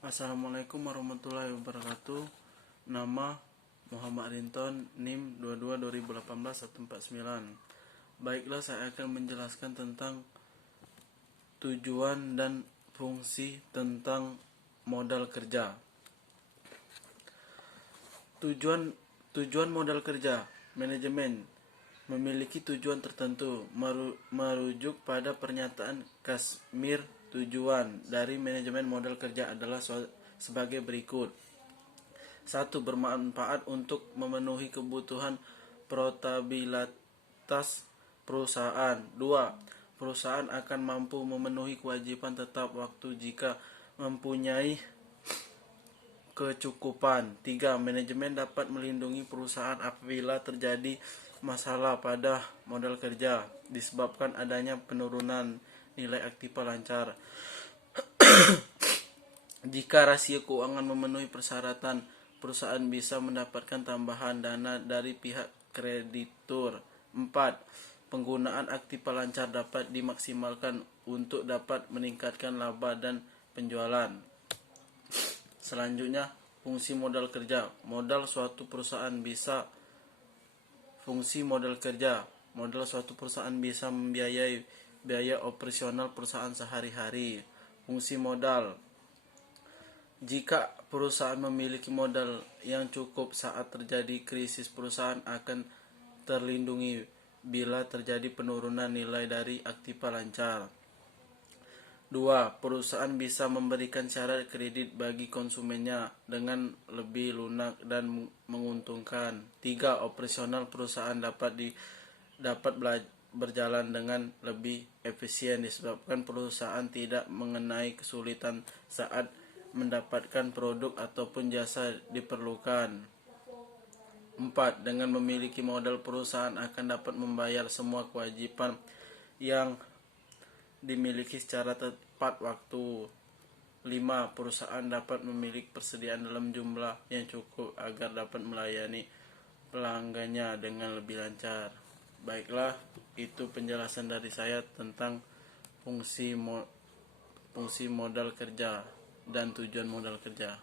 Assalamualaikum warahmatullahi wabarakatuh. Nama Muhammad Rinton, NIM 22 2018 149. Baiklah, saya akan menjelaskan tentang tujuan dan fungsi tentang modal kerja. Tujuan modal kerja. Manajemen memiliki tujuan tertentu, merujuk pada pernyataan Kazimir. Tujuan dari manajemen modal kerja adalah sebagai berikut. 1. Bermanfaat untuk memenuhi kebutuhan profitabilitas perusahaan. 2. Perusahaan akan mampu memenuhi kewajiban tetap waktu jika mempunyai kecukupan. 3. Manajemen dapat melindungi perusahaan apabila terjadi masalah pada modal kerja disebabkan adanya penurunan nilai aktiva lancar. Jika rasio keuangan memenuhi persyaratan, perusahaan bisa mendapatkan tambahan dana dari pihak kreditur. 4. Penggunaan aktiva lancar dapat dimaksimalkan untuk dapat meningkatkan laba dan penjualan. Selanjutnya, fungsi modal kerja. Modal suatu perusahaan bisa Fungsi modal kerja. Modal suatu perusahaan bisa membiayai biaya operasional perusahaan sehari-hari. Fungsi modal. Jika perusahaan memiliki modal yang cukup saat terjadi krisis, perusahaan akan terlindungi bila terjadi penurunan nilai dari aktiva lancar. 2. Perusahaan bisa memberikan syarat kredit bagi konsumennya dengan lebih lunak dan menguntungkan. 3. Operasional perusahaan dapat berjalan dengan lebih efisien disebabkan perusahaan tidak mengenai kesulitan saat mendapatkan produk ataupun jasa diperlukan. 4. Dengan memiliki modal, perusahaan akan dapat membayar semua kewajiban yang dimiliki secara tepat waktu. 5. Perusahaan dapat memiliki persediaan dalam jumlah yang cukup agar dapat melayani pelanggannya dengan lebih lancar. Baiklah, itu penjelasan dari saya tentang fungsi modal kerja dan tujuan modal kerja.